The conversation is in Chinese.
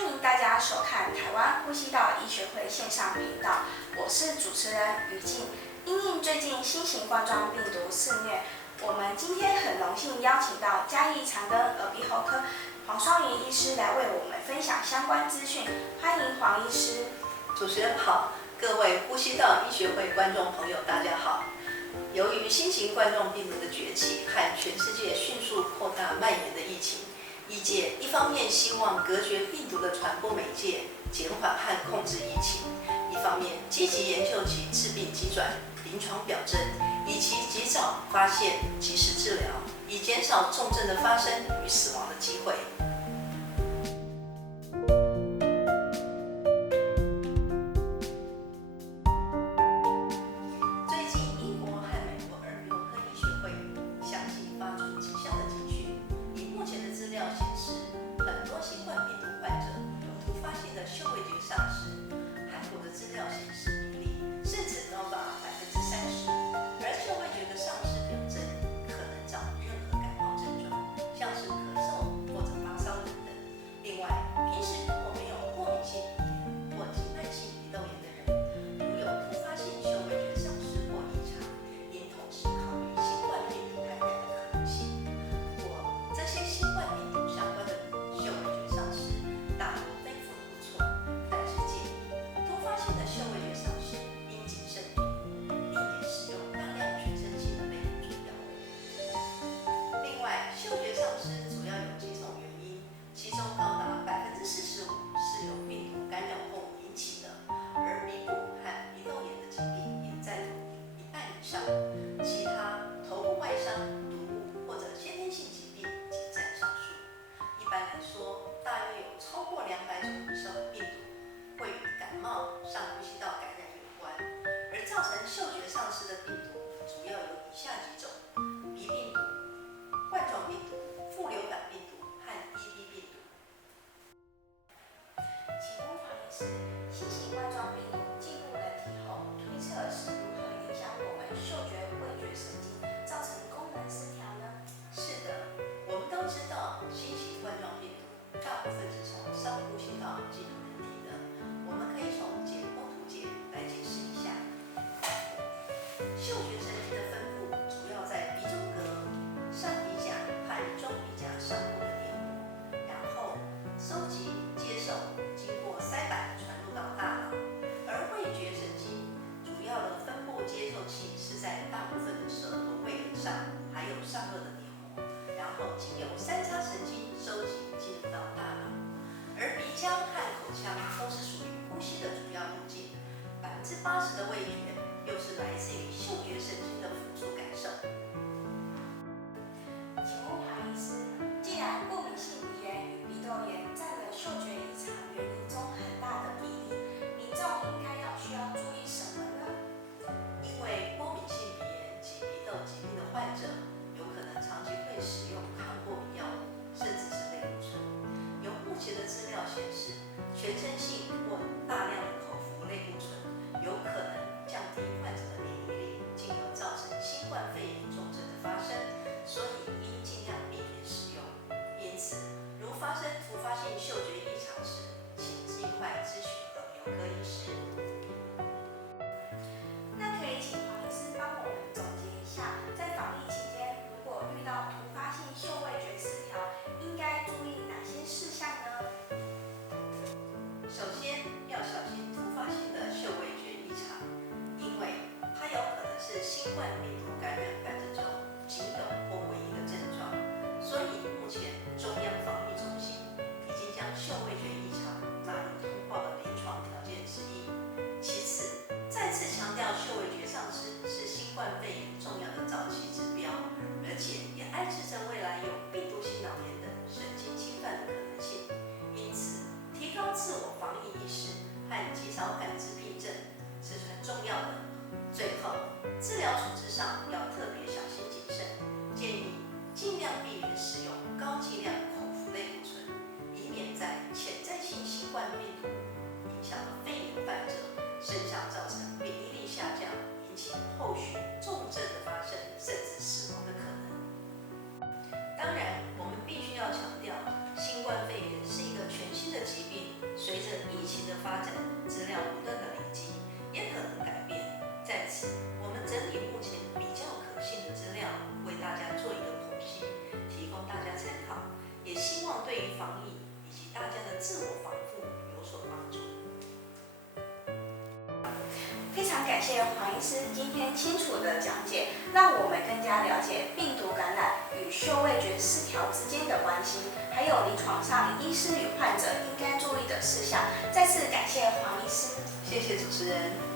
欢迎大家收看台湾呼吸道医学会线上频道，我是主持人于静。因应最近新型冠状病毒肆虐，我们今天很荣幸邀请到嘉义长庚耳鼻喉科黄双云医师来为我们分享相关资讯，欢迎黄医师。主持人好，各位呼吸道医学会观众朋友大家好。由于新型冠状病毒的崛起和全世界迅速扩大蔓延的疫情，医界一方面希望隔绝病毒的传播媒介，减缓和控制疫情；一方面积极研究其致病机转、临床表征，以及及早发现、及时治疗，以减少重症的发生与死亡的机会。最近，英国和美国耳鼻喉科医学会相继发出几项的警讯。以目前的资料显示，很多新冠病毒患者有突发性的嗅味觉丧失。韩国的资料显示，比例甚至高达30%。而嗅味觉的丧失表征可能找任何感冒症状，像是咳嗽或者发烧等等。另外，平时如果没有过敏性鼻炎或急慢性鼻窦炎的人，如有突发性嗅味觉丧失或异常，应同时考虑新冠病毒感染的可能性。不过，这些新冠病毒相关的嗅味觉丧失大多恢复得不错，但是建议突发性的嗅味觉丧失应谨慎避免使用大量全身性的类固醇药物。另外，嗅觉丧失主要有几种原因，其中高达45%是由病毒感染后引起的，而鼻部和鼻窦炎的疾病也占一半以上。其他头部外伤、毒物或者先天性疾病仅占少数。一般来说，大约有超过200种以上的病毒会与感冒、上呼吸道感染有关，而造成嗅觉丧失的病毒主要有以下几种：鼻病毒、冠状病毒、副流感病毒和 EB 病毒。请问黄医师，新型冠状病毒进入人体后，推测是如何影响我们嗅觉味觉神经，造成功能失调呢？是的，我们都知道新型冠状病毒大部分是从上呼吸道进入人体的。我们可以从解剖图解来解释一下。嗅觉神经的分布主要在鼻中隔、上鼻甲和中鼻甲上部的黏膜，然后收集、接受，经过鳃板传入到大脑。而味觉神经主要的分布接受器是在大部分的舌头位轮上，还有上颚的黏膜，然后经由三叉神经收集进入到大脑。而鼻腔和口腔都是属于呼吸的主要路径，80%的味觉又是来自于嗅觉神经的辅助感受。请问黄医师，既然过敏性鼻炎与鼻窦炎占了嗅觉异常原因中很大的比例，民众应该需要注意什么呢？因为过敏性鼻炎及鼻窦疾病的患者，有可能长期会使用抗过敏药物，甚至是类固醇。由目前的资料显示，全身性或大量的口服类固醇有可能降低患者的免疫力，进而造成新冠肺炎重症的发生，所以应尽量避免使用。因此，如发生突发性嗅觉异常时，请尽快咨询耳鼻喉科医师。那可以请黄医师帮我们总结一下，在防疫期间，如果遇到突发性嗅味觉失调，应该注意哪些事项呢？首先要小心突发性的嗅味觉异常，因为它有可能是新冠病毒感染患者中仅有或唯一的症状，所以目前中央防疫中心已经将嗅料不断的累积，也可能改变。在此，我们整理目前比较可信的资料，为大家做一个剖析，提供大家参考，也希望对于防疫以及大家的自我防护有所帮助。非常感谢黄医师今天清楚的讲解，让我们更加了解病毒感染与嗅味觉失调之间的关系，还有临床上医师与患者应该注意的事项。再次感谢黄医师，谢谢主持人。